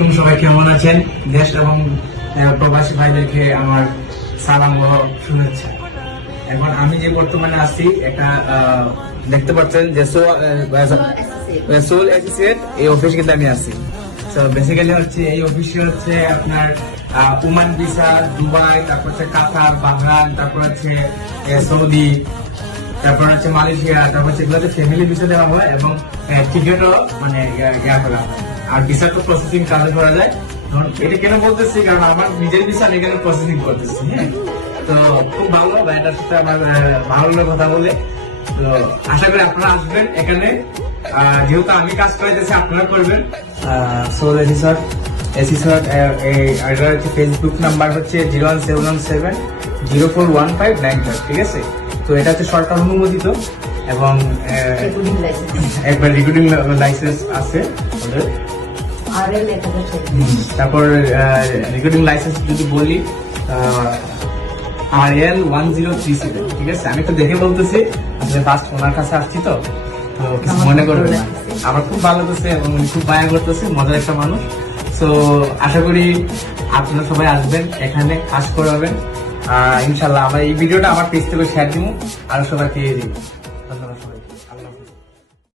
আলাইকুম, সবাই কেমন আছেন? দেশ এবং প্রবাসী ভাইদেরকে আমার সালাম ও শুভেচ্ছা। এখন আমি যে বর্তমানে আছি এটা দেখতে পাচ্ছেন যে সোল অ্যাসোসিয়েট এই অফিস কিন্তু আমি আছি। তো বেসিক্যালি হচ্ছে এই অফিসে হচ্ছে আপনার ওমান ভিসা, দুবাই, তারপর হচ্ছে কাতার, বাহরাইন, তারপর হচ্ছে সৌদি, তারপর হচ্ছে মালয়েশিয়া, তারপর হচ্ছে এগুলোতে ফ্যামিলি ভিসা দেওয়া হয় এবং টিকিটও মানে ইয়া করা হয়। আর ভিসা তো প্রসেসিং কাজে করা যায়। এটা কেন বলতেছি, কারণ আমার নিজের ভিসা আমি এখানে প্রসেসিং করতেছি। হ্যাঁ, তো খুব ভালো ভাইটার সাথে আমার ভালো লাগে কথা বলে। তো আশা করি আপনারা আসবেন এখানে, যেহেতু আমি কাজ করাইতেছি আপনারা করবেন। সোল এসিসট এটা হচ্ছে ফেসবুক নাম্বার হচ্ছে 01717041595, ঠিক আছে? তো এটা হচ্ছে সরকার অনুমোদিত এবং একবার রেকর্ডিং লাইসেন্স আছে ওদের। তারপর রেকর্ডিং লাইসেন্স যদি বলি RL1037, ঠিক আছে? আমি তো দেখে বলতেছি, আসলে ফার্স্ট ওনার কাছে আসছি তো কিছু মনে করবেন না। আমার খুব ভালো লাগতেছে এবং খুব মায়া করতেছে, মজার একটা মানুষ। তো আশা করি আপনারা সবাই আসবেন, এখানে কাজ করাবেন। ইনশাল্লাহ আমার এই ভিডিওটা আমার পেজ থেকে শেয়ার দিব আর সবাইকে দিব।